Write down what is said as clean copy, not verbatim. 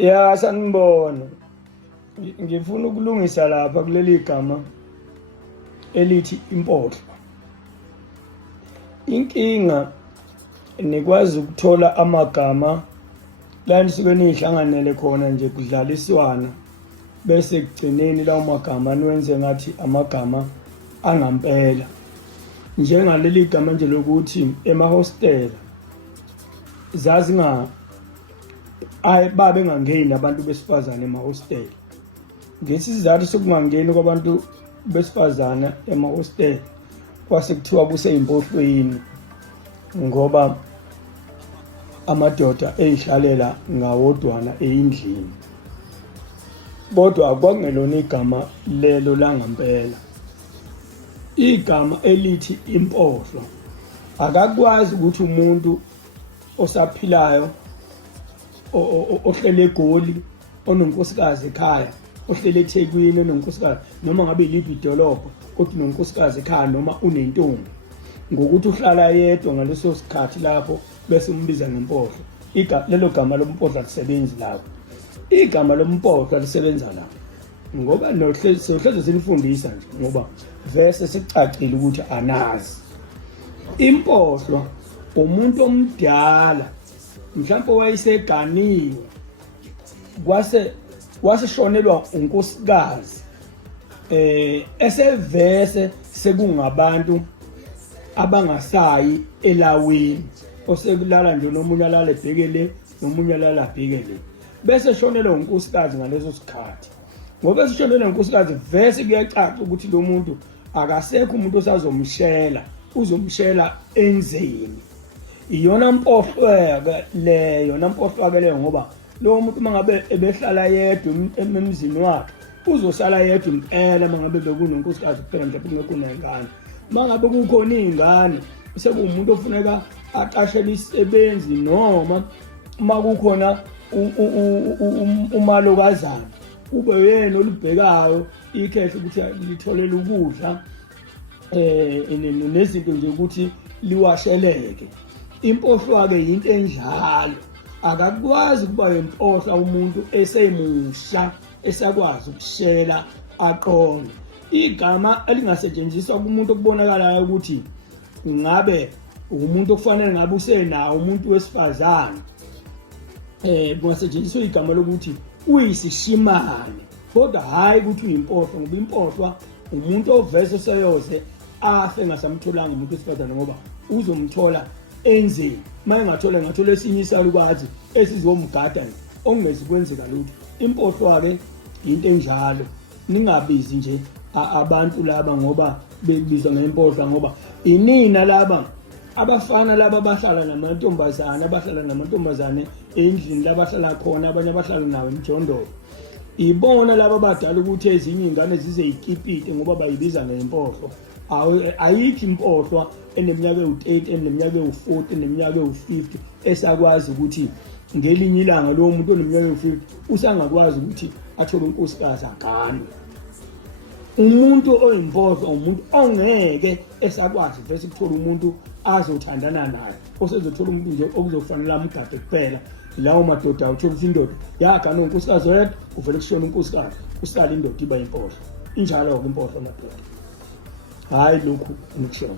Ya sanibona. Ngifuna ukulungisa lapha kuleli gama elithi impohlo. Inkinga nikwazi ukuthola amagama la nisuke nihlanganele khona nje kudlaliswana bese kugcineni lawo magama niwenze ngathi amagama angampela. Njengaleli gama nje lokuthi emahostela zazi babe ngangeni abantu besifazane emahostela. Ngesizathu sokungangeni kwabantu besifazane emahostela kwase kuthiwa kuseyimpohlweni ngoba amadoda eyihlalela ngawodwana eyindlini. Kodwa akwangelona igama lelo langampela. Igama elithi impohlo akakwazi ukuthi umuntu osaphilayo ohlele eGoli ononkosikazi ekhaya, ohlele eThekwini ononkosikazi, noma ngabe yiliphi idolobha kodwa unonkosikazi ekhaya noma unentombi, ngokuthi uhlala yedwa ngaleso sikhathi lapho bese umbiza ngempohlo. Lelo gama lompohlo alisebenzi lapho. Igama lompohlo alisebenza lapho ngoba sohleze sinifundisa nje ngoba vese sicacile ukuthi anazi. Impohlo umuntu omdala mhlawumbe wayeseganiwe waseshonelwa unkosikazi esevese sekungabantu abangasayi elaweni, osekulala nje nomunye alala ebhekele nomunye alala abhekele, bese shonelwa unkosikazi ngaleso sikhathi. Ngoba seshonelwa unkosikazi vese kuyacaca ukuthi lo muntu akasekho umuntu osazomshela, uzomshela enzeni. Iyona mpohlo leyo, nampohlo leyo ngoba lo muntu mangabe ebehlala yedwa emzini wakhe uzosala yedwa impela mangabe bekunonkosikazi kuphela nje kungekho nengane. Mangabe kukhona izingane sekuwumuntu ofuneka aqashele isebenzi noma makukhona umalokazana kube yena olubhekayo ikhehle ukuthi litholele ukudla nezinto nje ukuthi liwasheleke. Impohlo-ke yinto enjalo, akakwazi ukuba impohla umuntu esemusha esakwazi ukushela aqonde. Igama elingasetshenziswa kumuntu okubonakalayo ukuthi ngabe umuntu okufanele ngabe usenawo umuntu wesifazane, kungasetshenziswa igama lokuthi uyisishimane, kodwa hhayi ukuthi uyimpohlo, ngoba impohlwa umuntu ovese seyoze afe ngasamtholanga umuntu wesifazane ngoba uzomthola enzeni. Uma engathola esinye isalukazi esizomgada okungezi kwenzeka lutho. Impohlwa-ke yinto enjalo. Ningabizi nje abantu laba ngoba bebizwa ngempohla ngoba inina laba abafana laba abahlala namantombazane endlini labahlala khona, abanye abahlala nawo emjondolo, ibona laba abadala ukuthi ezinye ingane zize yikipite ngoba bayibiza ngempohlo. Ayikho impohlwa eneminyaka ewu-30, eneminyaka ewu-40, eneminyaka ewu-50 esakwazi ukuthi ngelinye ilanga lowo muntu oneminyaka ewu-50 usangakwazi ukuthi athole unkosikazi agane. Umuntu oyimpohlo umuntu ongeke esakwazi vese ukuthola umuntu azothandana naye, osezothola umuntu nje okuzofanele amgade kuphela. Lawo madoda uthola ukuthi indoda yagana unkosikazi yedwa uvele kushona unkosikazi usala indoda iba impohlo. Injalo-ke impohlo madoda, hhayi lokhu enikushoyo.